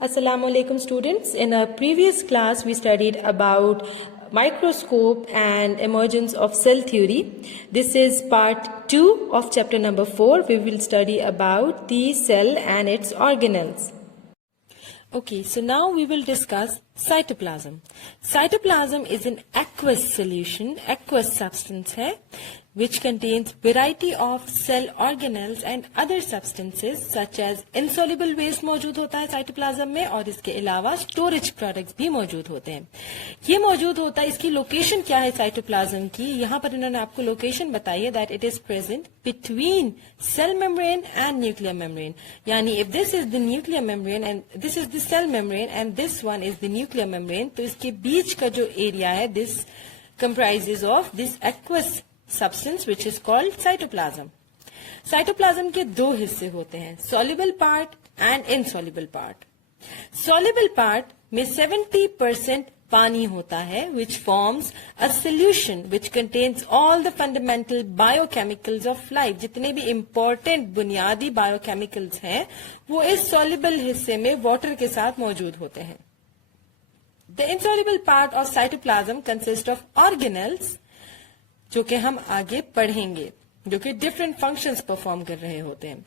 Assalamu alaikum students. In a previous class we studied about microscope and emergence of cell theory. This is part 2 of chapter number 4. We will study about the cell and its organelles. Okay, so now we will discuss cytoplasm. Cytoplasm is an aqueous solution, aqueous substance है, which contains variety of cell organelles and other substances such as insoluble waste मौजूद होता है cytoplasm में और इसके अलावा storage products भी मौजूद होते हैं. ये मौजूद होता है, इसकी लोकेशन क्या है cytoplasm की? यहाँ पर इन्होंने आपको लोकेशन बताई है that it is present between cell membrane and nuclear membrane. यानी if this is the nuclear membrane and this is the cell membrane and this one is the nuclear membrane, तो इसके बीच का जो एरिया है this comprises of this aqueous substance which is called cytoplasm. Cytoplasm के दो हिस्से होते हैं, soluble part and insoluble part. Soluble part में 70% पानी होता है which forms a solution which contains all the fundamental biochemicals of life. जितने भी important बुनियादी biochemicals हैं वो इस soluble हिस्से में water के साथ मौजूद होते हैं. The insoluble part of cytoplasm consists of organelles जो कि हम आगे पढ़ेंगे, जो कि डिफरेंट फंक्शंस परफॉर्म कर रहे होते हैं.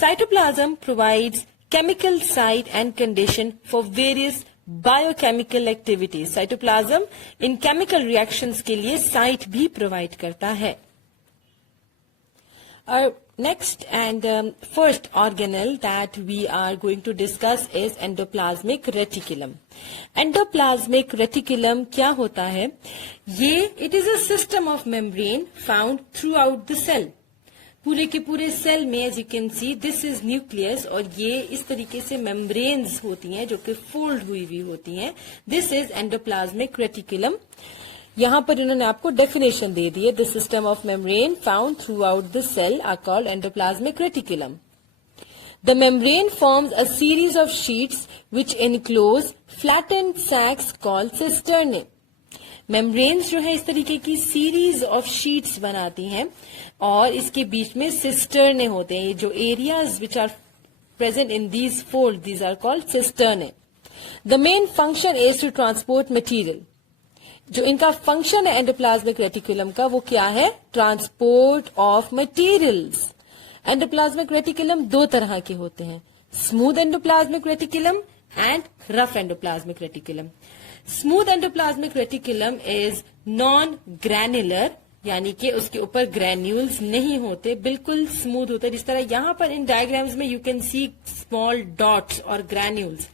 Cytoplasm provides chemical site and condition for various biochemical activities. Cytoplasm in chemical reactions के लिए साइट भी प्रोवाइड करता है. Our next and first organelle that we are going to discuss is endoplasmic reticulum. Endoplasmic reticulum क्या होता है? ये it is a system of membrane found throughout the cell. पूरे के पूरे सेल में as you can see this is nucleus और ये इस तरीके से membranes होती हैं जो कि fold हुई हुई होती हैं. This is endoplasmic reticulum. यहाँ पर इन्होंने आपको डेफिनेशन दे दी है. The system of membrane found throughout the cell are called endoplasmic reticulum. The membrane forms a series of sheets which enclose flattened sacs called cisternae. Membranes जो है इस तरीके की सीरीज ऑफ शीट्स बनाती हैं और इसके बीच में सिस्टर्ने होते हैं. ये जो areas which are present in these fold these are called cisternae. The main function is to transport material. जो इनका फंक्शन है एंडोप्लाज्मिक रेटिकुलम का वो क्या है? Transport of materials. Endoplasmic reticulum दो तरह के होते हैं, smooth endoplasmic reticulum and rough endoplasmic reticulum. Smooth endoplasmic reticulum is non granular, यानी कि उसके ऊपर ग्रैन्यूल्स नहीं होते, बिल्कुल स्मूथ होते. जिस तरह यहां पर इन डायग्राम्स में you can see small dots और ग्रैन्यूल्स.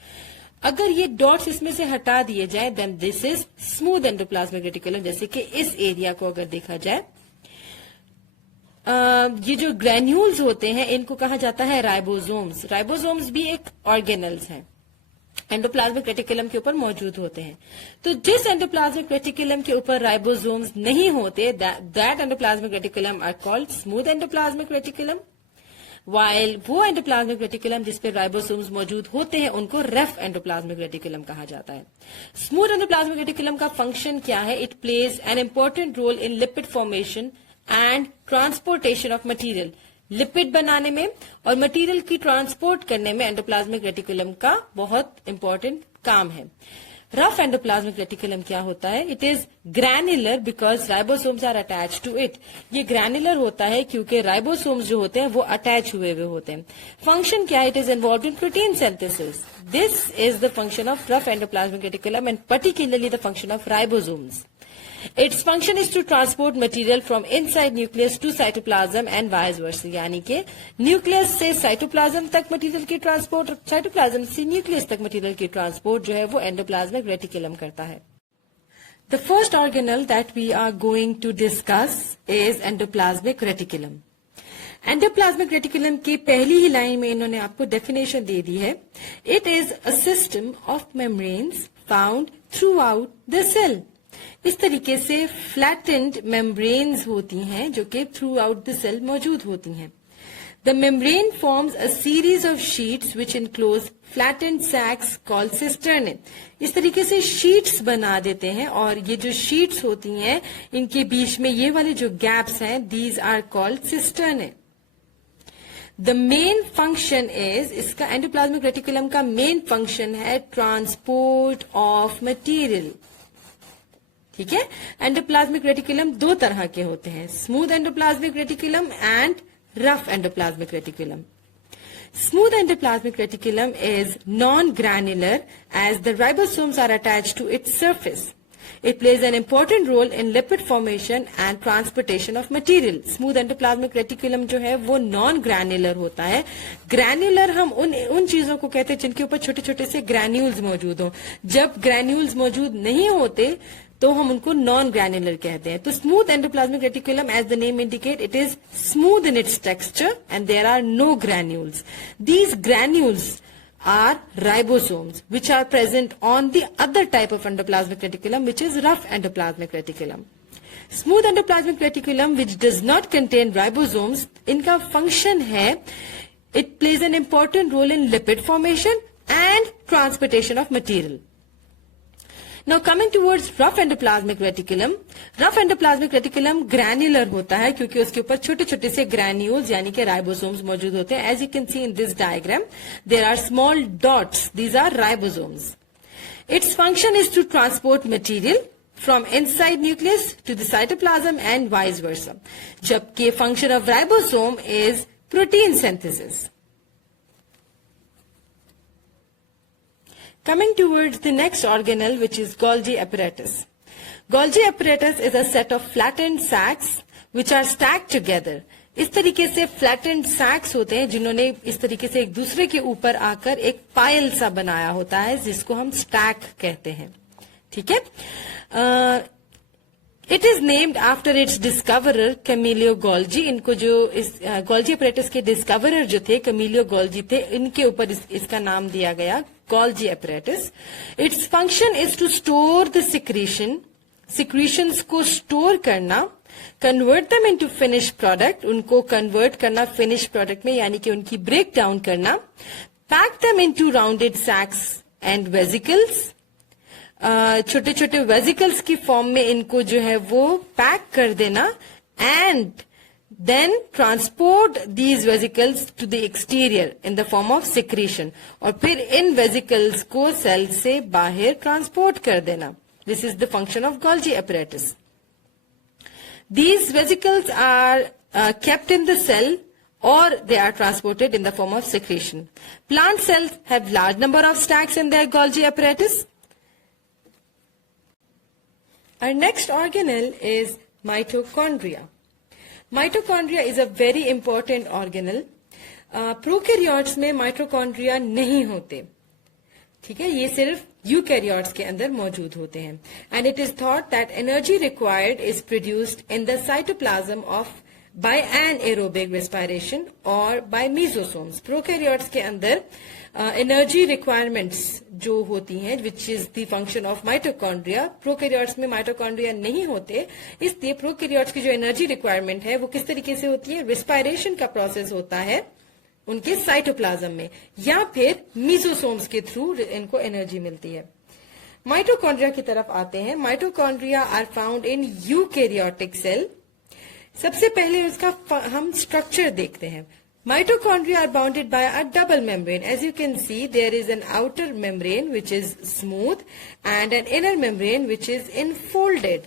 अगर ये डॉट्स इसमें से हटा दिए जाए then this is smooth endoplasmic reticulum. जैसे कि इस एरिया को अगर देखा जाए, ये जो ग्रैन्यूल्स होते हैं इनको कहा जाता है राइबोसोम्स. राइबोसोम्स भी एक ऑर्गेनल्स हैं, एंडोप्लाज्मिक रेटिकुलम के ऊपर मौजूद होते हैं. तो जिस एंडोप्लाज्मिक रेटिकुलम के ऊपर राइबोसोम्स नहीं होते that endoplasmic reticulum are called smooth endoplasmic reticulum. While वो एंडोप्लाज्मिक रेटिकुलम जिस पे राइबोसोम्स मौजूद होते हैं उनको रफ एंडोप्लाज्मिक रेटिकुलम कहा जाता है. स्मूथ एंडोप्लाज्मिक रेटिकुलम का फंक्शन क्या है? It plays an important role in lipid formation and transportation of material. Lipid बनाने में और मटेरियल की ट्रांसपोर्ट करने में एंडोप्लाज्मिक रेटिकुलम का बहुत इंपॉर्टेंट काम है. रफ एंडोप्लाज्मिक रेटिकुलम क्या होता है? It is granular because ribosomes are attach to it. ये ग्रैन्युलर होता है क्योंकि राइबोसोम्स जो होते हैं वो अटैच हुए हुए होते हैं. फंक्शन क्या है? It is involve in protein synthesis. This is the function of rough endoplasmic reticulum and particularly the function of ribosomes. Its function is to transport material from inside nucleus to cytoplasm and vice versa. यानी कि nucleus से cytoplasm तक material की transport, cytoplasm से nucleus तक material की transport जो है वो एंडोप्लाज्मिक रेटिकुलम करता है. The first organelle that we are going to discuss is endoplasmic reticulum. Endoplasmic reticulum की पहली ही लाइन में इन्होंने आपको डेफिनेशन दे दी है. It is a system of membranes found throughout the cell. इस तरीके से फ्लैटेंड मेम्ब्रेन्स होती हैं जो कि थ्रू आउट द सेल मौजूद होती हैं. The membrane forms a series of sheets which enclose flattened sacs called cisternae. इस तरीके से शीट्स बना देते हैं और ये जो शीट्स होती हैं इनके बीच में ये वाले जो गैप्स हैं these are called cisternae. The main function is, इसका एंडोप्लाज्मिक रेटिकुलम का मेन फंक्शन है ट्रांसपोर्ट ऑफ मटेरियल. ठीक है. एंडोप्लाज्मिक रेटिकुलम दो तरह के होते हैं, smooth endoplasmic reticulum and rough endoplasmic reticulum. Smooth endoplasmic reticulum is non-granular as the ribosomes are attached to its surface. It plays an important role in lipid formation and transportation of material. Smooth endoplasmic reticulum जो है वो non-granular होता है. Granular हम उन चीजों को कहते हैं जिनके ऊपर छोटे छोटे से granules मौजूद हो. जब granules मौजूद नहीं होते तो हम उनको नॉन ग्रैन्युलर कहते हैं. तो smooth endoplasmic reticulum, as the name indicate, it is smooth in its texture and there are no granules. These granules are ribosomes which are present on the other type of endoplasmic reticulum which is rough endoplasmic reticulum. Smooth endoplasmic reticulum which does not contain ribosomes, इनका function है, it plays an important role in lipid formation and transportation of material. Now coming towards rough endoplasmic reticulum, rough endoplasmic reticulum granular होता है क्योंकि उसके ऊपर छोटे छोटे से granules यानी कि ribosomes मौजूद होते हैं. As you can see in this diagram, there are small dots. These are ribosomes. Its function is to transport material from inside nucleus to the cytoplasm and vice versa. जबकि function of ribosome is protein synthesis. Coming towards the next organelle, which is Golgi apparatus. Golgi apparatus is a set of flattened sacs which are stacked together. इस तरीके से flattened sacs होते हैं जिन्होंने इस तरीके से एक दूसरे के ऊपर आकर एक पायल सा बनाया होता है जिसको हम stack कहते हैं. ठीक है. It is named after its discoverer Camillo Golgi. इनको जो इस Golgi apparatus के discoverer जो थे Camillo Golgi थे, इनके ऊपर इसका नाम दिया गया Golgi apparatus. Its function is to store the secretions को store करना, convert them into finished product, उनको convert करना finished product में यानी कि उनकी break down करना, pack them into rounded sacs and vesicles, छोटे छोटे वेजिकल्स की फॉर्म में इनको जो है वो पैक कर देना, and then transport these vesicles to the exterior in the form of secretion, और फिर इन वेजिकल्स को सेल से बाहर ट्रांसपोर्ट कर देना. This is the function of Golgi apparatus. These vesicles are kept in the cell or they are transported in the form of secretion. Plant cells have large number of stacks in their Golgi apparatus. Our next organelle is mitochondria. Mitochondria is a very important organelle. Prokaryotes में mitochondria नहीं होते. ठीक है, ये सिर्फ eukaryotes के अंदर मौजूद होते हैं. And it is thought that energy required is produced in the cytoplasm of by anaerobic respiration or by mesosomes. Prokaryotes के अंदर एनर्जी रिक्वायरमेंट्स जो होती हैं which is the function of mitochondria, prokaryotes में माइटोकॉन्ड्रिया नहीं होते, इसलिए प्रोकैरियोट्स की जो एनर्जी रिक्वायरमेंट है वो किस तरीके से होती है, रिस्पायरेशन का प्रोसेस होता है उनके साइटोप्लाज्म में या फिर मीसोसोम्स के थ्रू इनको एनर्जी मिलती है. माइटोकॉन्ड्रिया की तरफ आते हैं. Mitochondria are found in eukaryotic cell. सबसे पहले उसका हम स्ट्रक्चर देखते हैं. Mitochondria are bounded by a double membrane. As you can see, there is an outer membrane which is smooth and an inner membrane which is enfolded.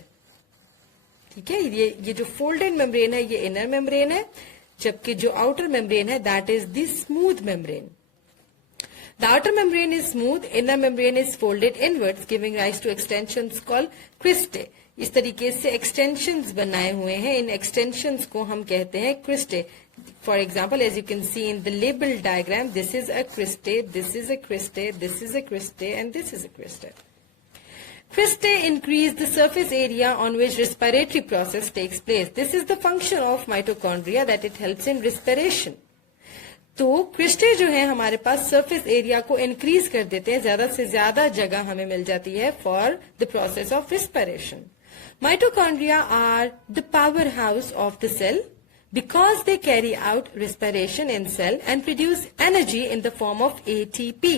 ठीक है, ये जो folded membrane है ये inner membrane है, जबकि जो outer membrane है that is the smooth membrane. The outer membrane is smooth, inner membrane is folded inwards, giving rise to extensions called cristae. इस तरीके से extensions बनाए हुए हैं. इन extensions को हम कहते हैं cristae. For example, as you can see in the label diagram, this is a cristae, this is a cristae, this is a cristae, and this is a cristae. Cristae increase the surface area on which respiratory process takes place. This is the function of mitochondria, that it helps in respiration. तो cristae जो है हमारे पास surface area को increase कर देते हैं, ज्यादा से ज्यादा जगह हमें मिल जाती है for the process of respiration. Mitochondria are the powerhouse of the cell because they carry out respiration in cell and produce energy in the form of ATP.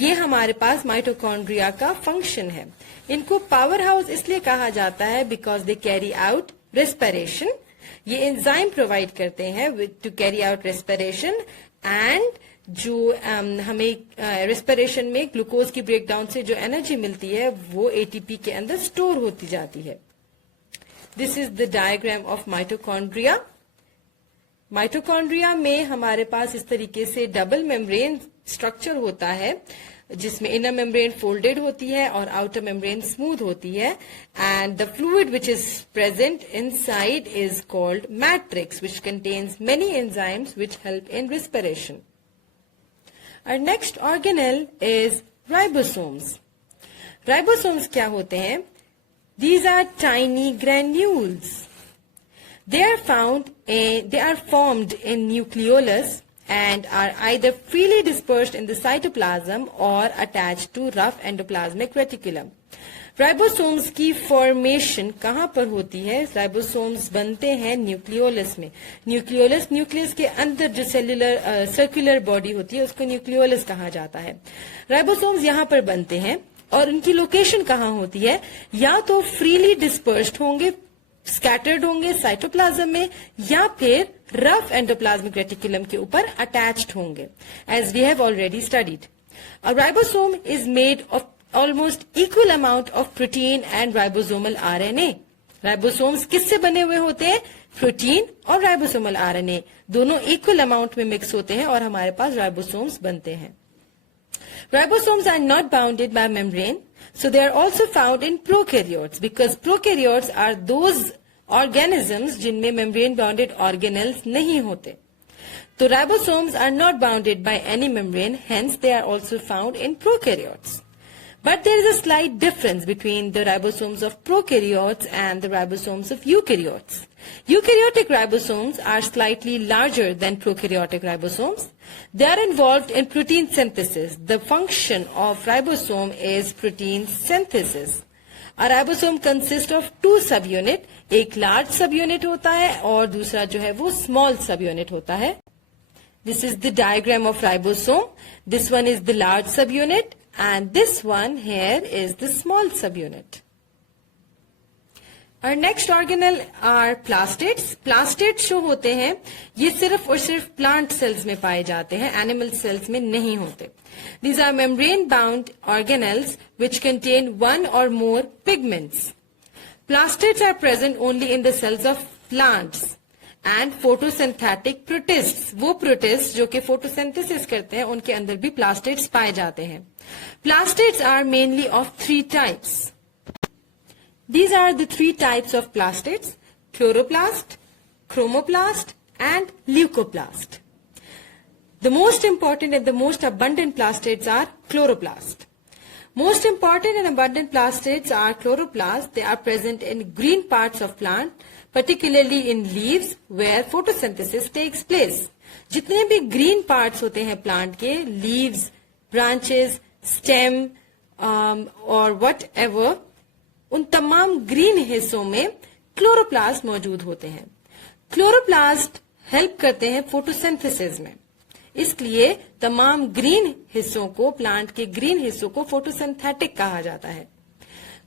ये हमारे पास माइटोकॉन्ड्रिया का फंक्शन है. इनको पावर हाउस इसलिए कहा जाता है because they carry out respiration ये एंजाइम प्रोवाइड करते हैं to carry out respiration and जो हमें रेस्पिरेशन में ग्लूकोज की ब्रेकडाउन से जो एनर्जी मिलती है वो एटीपी के अंदर स्टोर होती जाती है. This is the diagram of mitochondria. Mitochondria में हमारे पास इस तरीके से डबल मेम्ब्रेन स्ट्रक्चर होता है जिसमें इनर मेम्ब्रेन फोल्डेड होती है और आउटर मेम्ब्रेन स्मूथ होती है, and the fluid which is present inside is called matrix which contains many enzymes which help in respiration. Our next organelle is ribosomes. Ribosomes क्या होते हैं? These are tiny granules. They are formed in nucleolus and are either freely dispersed in the cytoplasm or attached to rough endoplasmic reticulum. Ribosomes की formation कहाँ पर होती है? Ribosomes बनते हैं न्यूक्लियोलस में. न्यूक्लियस के अंदर जो सेल्यूलर सर्कुलर बॉडी होती है उसको न्यूक्लियोलस कहा जाता है. राइबोसोम्स यहाँ पर बनते हैं और उनकी लोकेशन कहाँ होती है? या तो फ्रीली डिस्पर्स्ड होंगे, स्कैटर्ड होंगे साइटोप्लाज्म में, या फिर रफ एंडोप्लाज्मिक रेटिकुलम के ऊपर अटैच्ड होंगे, as we have already studied. A ribosome is made of almost equal amount of protein and ribosomal RNA. Ribosomes किससे बने हुए होते हैं? प्रोटीन और राइबोसोमल आरएनए दोनों इक्वल अमाउंट में मिक्स होते हैं और हमारे पास राइबोसोम्स बनते हैं. Ribosomes are not bounded by membrane, so they are also found in prokaryotes because prokaryotes are those organisms जिनमें membrane bounded organelles नहीं होते. तो ribosomes are not bounded by any membrane, hence they are also found in prokaryotes. But there is a slight difference between the ribosomes of prokaryotes and the ribosomes of eukaryotes. Eukaryotic ribosomes are slightly larger than prokaryotic ribosomes. They are involved in protein synthesis. The function of ribosome is protein synthesis. A ribosome consists of two subunit. एक large subunit होता है और दूसरा जो है वो small subunit होता है. This is the diagram of ribosome. This one is the large subunit. And this one here is the small subunit. Our next organelle are plastids. Plastids जो होते हैं ये सिर्फ और सिर्फ plant cells में पाए जाते हैं, animal cells में नहीं होते. These are membrane bound organelles which contain one or more pigments. Plastids are present only in the cells of plants and photosynthetic protists. वो protists जो कि photosynthesis करते हैं उनके अंदर भी plastids पाए जाते हैं. Plastids are mainly of three types. These are the three types of plastids: chloroplast, chromoplast, and leucoplast. The most important and the most abundant plastids are chloroplast. Most important and abundant plastids are chloroplasts. They are present in green parts of plant, particularly in leaves where photosynthesis takes place. जितने भी green parts होते हैं plant के, leaves, branches, stem और whatever, उन तमाम green हिस्सों में क्लोरोप्लास्ट मौजूद होते हैं. क्लोरोप्लास्ट हेल्प करते हैं फोटोसिंथेसिस में, इसलिए तमाम ग्रीन हिस्सों को, प्लांट के ग्रीन हिस्सों को फोटोसिंथेटिक कहा जाता है.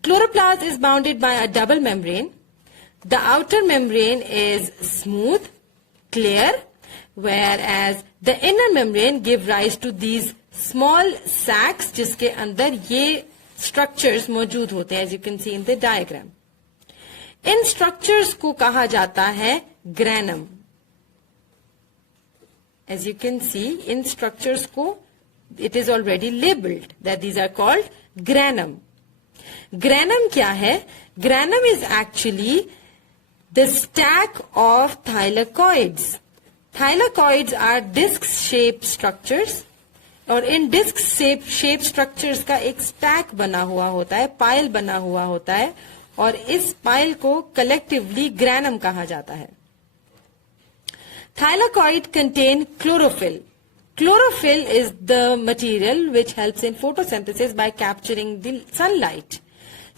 Chloroplast is bounded by a double membrane. The outer membrane is smooth, clear, whereas the inner membrane give rise to these small sacs जिसके अंदर ये structures मौजूद होते हैं, as you can see in the diagram. In structures को कहा जाता है granum. As you can see, in structures को it is already labeled that these are called granum. Granum क्या है? Granum is actually the stack of thylakoids. Thylakoids are disc-shaped structures और इन disc-shaped structures का एक stack बना हुआ होता है, पाइल बना हुआ होता है और इस पाइल को collectively granum कहा जाता है. Thylakoid contain chlorophyll. Chlorophyll is the material which helps in photosynthesis by capturing the sunlight.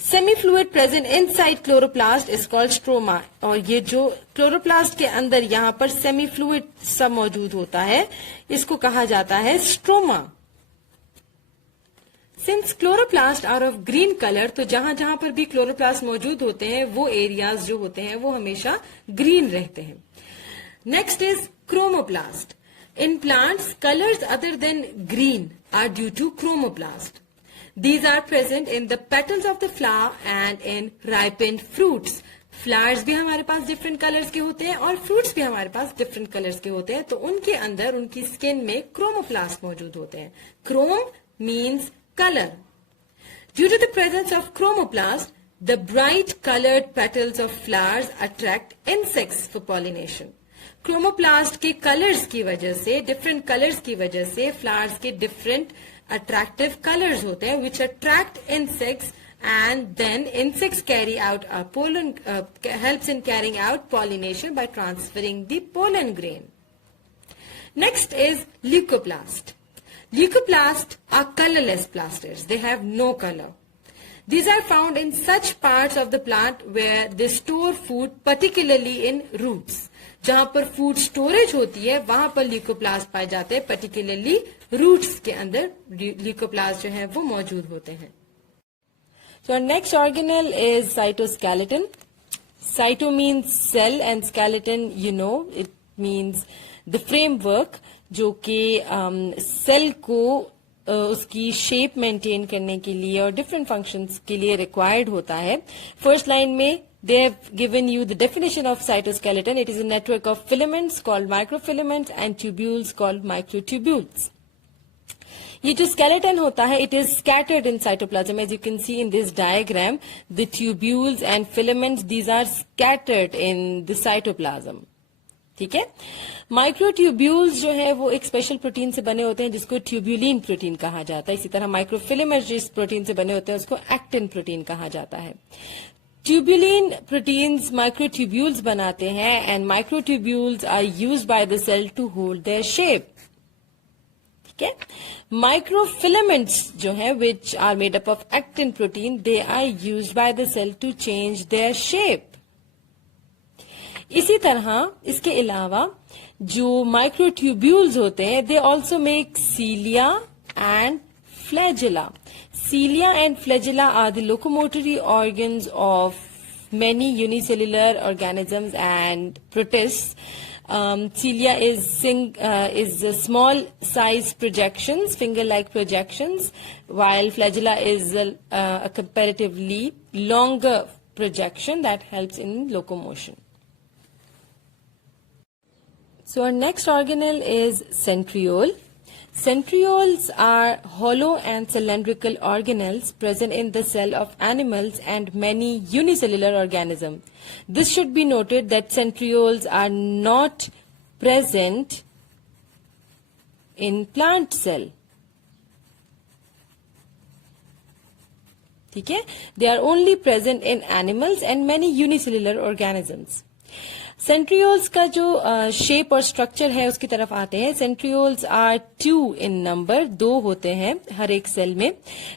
Semi-fluid present inside chloroplast is called stroma. और ये जो chloroplast के अंदर यहाँ पर semi-fluid सब मौजूद होता है, इसको कहा जाता है stroma. Since chloroplast are of green colour, तो जहां जहां पर भी क्लोरोप्लास्ट मौजूद होते हैं वो एरियाज जो होते हैं वो हमेशा ग्रीन रहते हैं. Next is chromoplast. In plants colours other than green are due to chromoplast. These are present in the petals of the flower and in ripened fruits. Flowers भी हमारे पास डिफरेंट कलर्स के होते हैं और फ्रूट्स भी हमारे पास डिफरेंट कलर्स के होते हैं, तो उनके अंदर उनकी स्किन में क्रोमोप्लास्ट मौजूद होते हैं. Chrome means colour. Due to the presence of chromoplast, the bright coloured petals of flowers attract insects for pollination. Chromoplast के कलर्स की वजह से, डिफरेंट कलर्स की वजह से फ्लावर्स के डिफरेंट attractive colors होते हैं which attract insects, and then insects carry out a pollen, helps in carrying out pollination by transferring the pollen grain. Next is leucoplast. Leucoplasts are colorless plasters. They have no color. These are found in such parts of the plant where they store food, particularly in roots. जहां पर food storage होती है वहां पर leucoplast पाए जाते हैं, particularly roots के अंदर ल्यूकोप्लास्ट जो है वो मौजूद होते हैं. So next organelle is cytoskeleton. Cyto means cell and skeleton you know it means the framework जो कि सेल को उसकी शेप मेंटेन करने के लिए और डिफरेंट फंक्शंस के लिए रिक्वायर्ड होता है. फर्स्ट लाइन में they have given you the definition of cytoskeleton. It is a network of filaments called microfilaments and tubules called microtubules. ये जो skeleton होता है, it is scattered in cytoplasm. As you can see in this diagram, the tubules and filaments, these are scattered in the cytoplasm. ठीक है. Microtubules जो है वो एक स्पेशल प्रोटीन से बने होते हैं जिसको ट्यूब्यूलिन प्रोटीन कहा जाता है. इसी तरह माइक्रोफिलामेंट्स जिस प्रोटीन से बने होते हैं उसको एक्टिन प्रोटीन कहा जाता है. ट्यूब्यूलिन प्रोटीन्स माइक्रोट्यूब्यूल्स बनाते हैं and microtubules are used by the cell to hold their shape. ठीक है. माइक्रोफिलामेंट्स जो है which are made up of actin protein, they are used by the cell to change their shape. इसी तरह इसके अलावा जो माइक्रोट्यूब्यूल्स होते हैं, they also make cilia and flagella. Cilia and flagella are the locomotory organs of many unicellular organisms and protists. Cilia is small size projections, finger-like projections, while flagella is a comparatively longer projection that helps in locomotion. So our next organelle is centriole. Centrioles are hollow and cylindrical organelles present in the cell of animals and many unicellular organisms. This should be noted that centrioles are not present in plant cell. ठीक है? They are only present in animals and many unicellular organisms. Centrioles का जो shape और structure है उसकी तरफ आते हैं. सेंट्रियोल्स आर 2 इन नंबर, 2 होते हैं हर एक सेल में,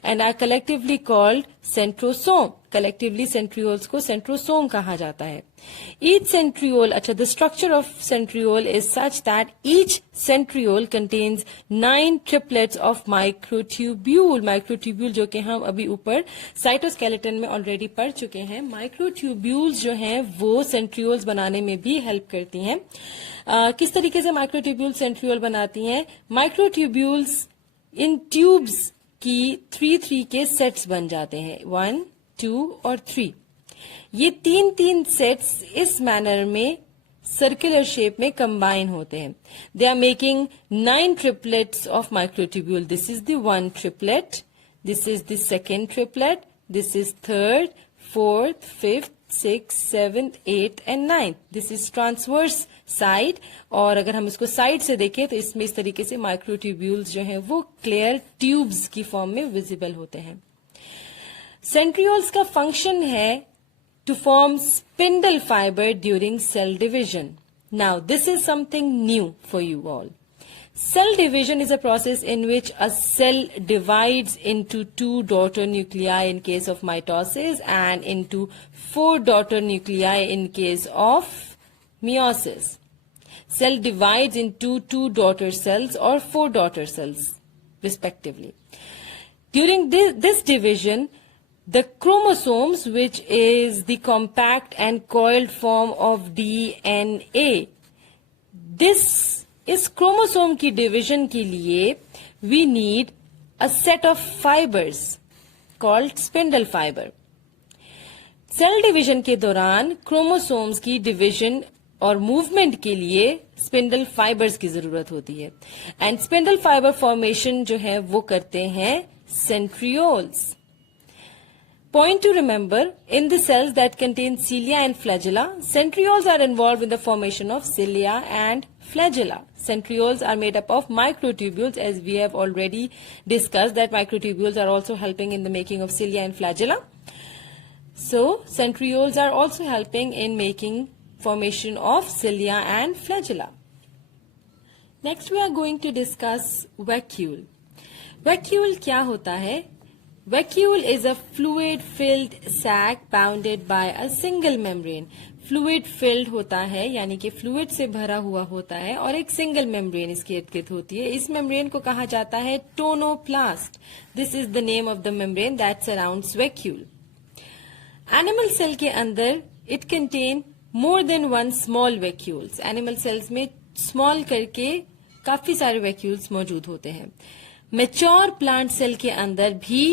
and are collectively called centrosome. Collectively centrioles को सेंट्रोसोम कहा जाता है. ईच सेंट्रियोल, अच्छा, the structure of centriole is such that each centriole contains 9 triplets of microtubule. Microtubule जो कि हम अभी ऊपर साइटोस्केलेटन में ऑलरेडी पढ़ चुके हैं. माइक्रोट्यूब्यूल्स जो हैं वो सेंट्रियोल्स बनाने में भी हेल्प करती हैं. किस तरीके से माइक्रोट्यूब्यूल सेंट्रियोल बनाती हैं? माइक्रोट्यूब्यूल्स इन ट्यूब्स की 3-3 के सेट्स बन जाते हैं, 1, 2 और 3. ये 3-3 सेट्स इस मैनर में सर्कुलर शेप में कंबाइन होते हैं. They are making 9 triplets of microtubule. This is the 1 triplet, this is the 2nd triplet, this is 3rd, 4th, 5th, 6th, 7th, 8th and 9th. This is transverse side, और अगर हम इसको side से देखें तो इसमें इस तरीके से माइक्रोट्यूब्यूल्स जो हैं वो क्लियर ट्यूब्स की फॉर्म में विजिबल होते हैं. सेंट्रियोल्स का फंक्शन है to form spindle fiber during cell division. Now, this is something new for you all. Cell division is a process in which a cell divides into 2 daughter nuclei in case of mitosis and into 4 daughter nuclei in case of meiosis. Cell divides into 2 daughter cells or 4 daughter cells, respectively. During this division, the chromosomes, which is the compact and coiled form of DNA, this is chromosome की division के लिए we need a set of fibers called spindle fiber. Cell division के दौरान chromosomes की division और movement के लिए spindle fibres की जरूरत होती है एंड स्पिंडल फाइबर फॉर्मेशन जो है वो करते हैं centrioles. Point to remember, in the cells that contain cilia and flagella, centrioles are involved in the formation of cilia and flagella. Centrioles are made up of microtubules, as we have already discussed that microtubules are also helping in the making of cilia and flagella. So, centrioles are also helping in making formation of cilia and flagella. Next, we are going to discuss vacuole. Vacuole क्या होता है? Vacuole is a fluid-filled sac bounded by a single membrane. Fluid-filled होता है यानी कि fluid से भरा हुआ होता है और एक सिंगल मेम्ब्रेन इसके इर्द गिर्द होती है. इस मेम्ब्रेन को कहा जाता है tonoplast. This is the name of the membrane that surrounds vacuole. Animal cell के अंदर it contain more than one small vacuoles. Animal cells में स्मॉल करके काफी सारे वैक्यूल्स मौजूद होते हैं. मैच्योर प्लांट सेल के अंदर भी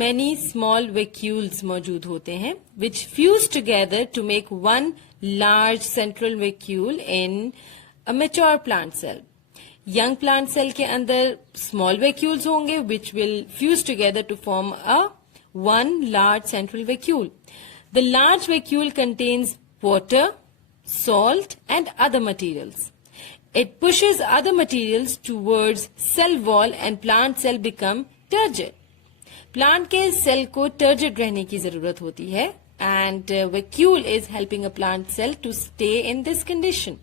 many small vacuoles मौजूद होते हैं which fuse together to make one large central vacuole in a mature plant cell. Young plant cell के अंदर small vacuoles होंगे which will fuse together to form a one large central vacuole. The large vacuole contains water, salt and other materials. It pushes other materials towards cell wall and plant cell become turgid. Plant के cell को turgid रहने की जरूरत होती है and vacuole is helping a plant cell to stay in this condition.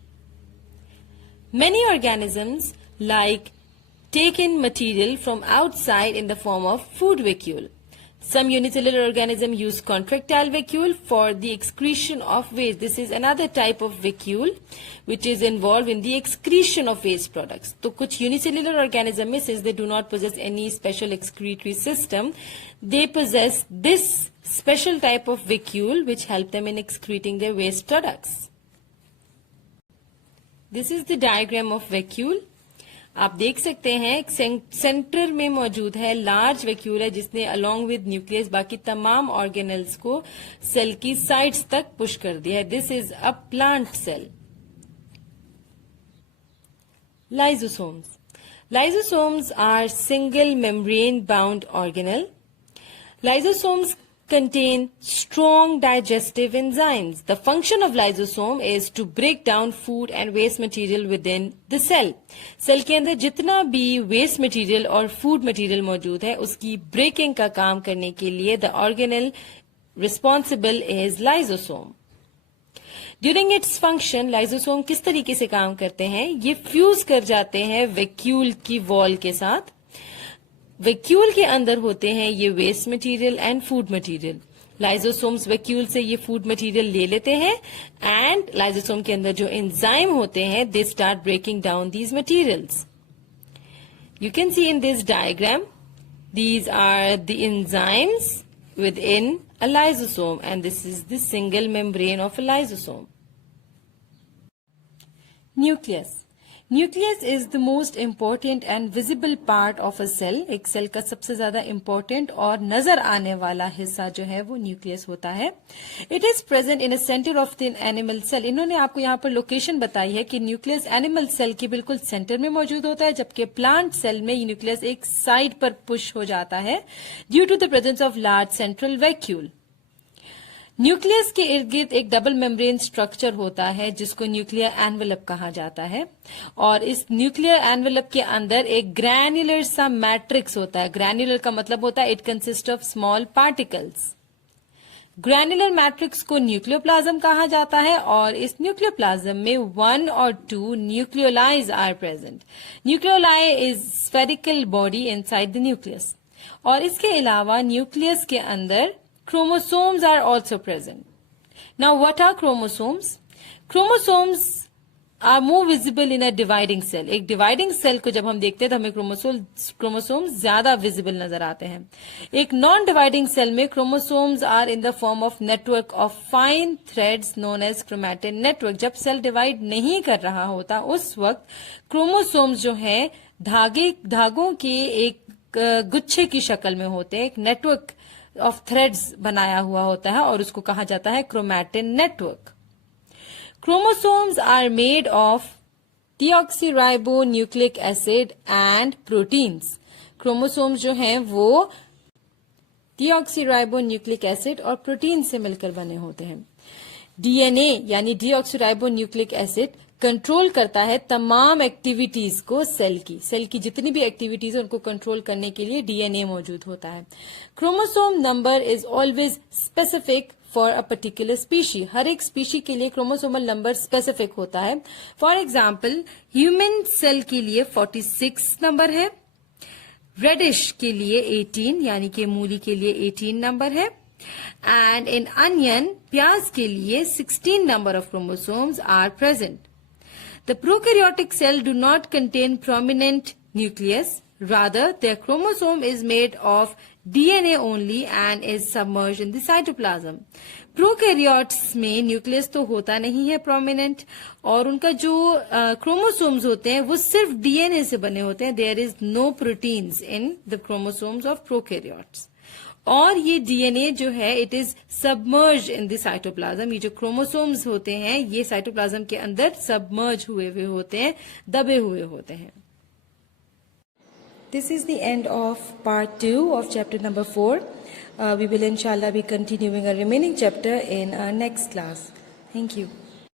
Many organisms like take in material from outside in the form of food vacuole. Some unicellular organisms use contractile vacuole for the excretion of waste. This is another type of vacuole which is involved in the excretion of waste products. तो कुछ unicellular organisms में since they do not possess any special excretory system, they possess this special type of vacuole which help them in excreting their waste products. This is the diagram of vacuole. आप देख सकते हैं एक centre में मौजूद है large vacuole है जिसने अलोंग विद न्यूक्लियस बाकी तमाम ऑर्गेनल्स को सेल की साइड्स तक पुश कर दिया है. This is a plant cell. Lysosomes. Lysosomes are single membrane bound organelle. Lysosomes contain strong digestive enzymes. The function of lysosome is to break down food and waste material within the cell. Cell के अंदर जितना भी waste material और food material मौजूद है उसकी breaking का काम करने के लिए the organelle responsible is lysosome. During its function lysosome किस तरीके से काम करते हैं? ये फ्यूज कर जाते हैं वैक्यूल की वॉल के साथ. वैक्यूल के अंदर होते हैं ये waste material and food material. Lysosomes vacuole से ये फूड मटेरियल ले लेते हैं एंड लाइजोसोम के अंदर जो एंजाइम होते हैं they start breaking down these materials. You can see in this diagram these are the enzymes within a lysosome and this is the single membrane of a lysosome. Nucleus. Nucleus is the most important and visible part of a cell. एक cell का सबसे ज्यादा important और नजर आने वाला हिस्सा जो है वो न्यूक्लियस होता है. It is present in a centre of the animal cell. इन्होंने आपको यहाँ पर लोकेशन बताई है कि न्यूक्लियस एनिमल सेल के बिल्कुल सेंटर में मौजूद होता है जबकि प्लांट सेल में न्यूक्लियस एक साइड पर पुश हो जाता है due to the presence of large central vacuole. Nucleus के इर्द गिर्द एक डबल मेम्ब्रेन स्ट्रक्चर होता है जिसको न्यूक्लियर एनवेलप कहा जाता है और इस न्यूक्लियर एनवेलप के अंदर एक ग्रैन्युलर सा मैट्रिक्स होता है. ग्रैन्युलर का मतलब होता है it consist of small particles. Granular matrix को न्यूक्लियोप्लाज्म कहा जाता है और इस न्यूक्लियोप्लाज्म में 1 और 2 nucleoli are present. Nucleoli is spherical body inside the nucleus और इसके अलावा न्यूक्लियस के अंदर chromosomes are also present. Now what are chromosomes? Chromosomes are more visible in a dividing cell. एक डिवाइडिंग सेल को जब हम देखते हैं तो हमें क्रोमोसोम्स ज्यादा विजिबल नजर आते हैं। एक नॉन डिवाइडिंग सेल में chromosomes are in the form of network of fine threads known as chromatin network. जब सेल डिवाइड नहीं कर रहा होता उस वक्त क्रोमोसोम्स जो है धागों के एक गुच्छे की शक्ल में होते हैं, एक नेटवर्क ऑफ थ्रेड्स बनाया हुआ होता है और उसको कहा जाता है chromatin network. Chromosomes are made of deoxyribonucleic acid and proteins. Chromosomes जो हैं वो deoxyribonucleic acid और प्रोटीन से मिलकर बने होते हैं। डीएनए यानी deoxyribonucleic acid कंट्रोल करता है तमाम एक्टिविटीज को सेल की जितनी भी एक्टिविटीज है उनको कंट्रोल करने के लिए डीएनए मौजूद होता है। Chromosome number is always specific for a particular species. हर एक स्पीशी के लिए क्रोमोसोमल नंबर स्पेसिफिक होता है। फॉर एग्जाम्पल ह्यूमन सेल के लिए 46 नंबर है, रेडिश के लिए 18 यानी कि मूली के लिए 18 नंबर है, एंड इन अनियन प्याज के लिए 16 number of chromosomes are present. The prokaryotic cell do not contain prominent nucleus. Rather, their chromosome is made of DNA only and is submerged in the cytoplasm. Prokaryotes में nucleus तो होता नहीं है prominent, और उनका जो क्रोमोसोम्स होते हैं वो सिर्फ डीएनए से बने होते हैं। There is no proteins in the chromosomes of prokaryotes. और ये डीएनए जो है it is submerge in the cytoplasm. ये जो क्रोमोसोम्स होते हैं ये साइटोप्लाज्म के अंदर सबमर्ज हुए होते हैं, दबे हुए होते हैं। This is the end of part 2 of chapter number 4. We will inshallah be continuing our remaining chapter in our next class. Thank you.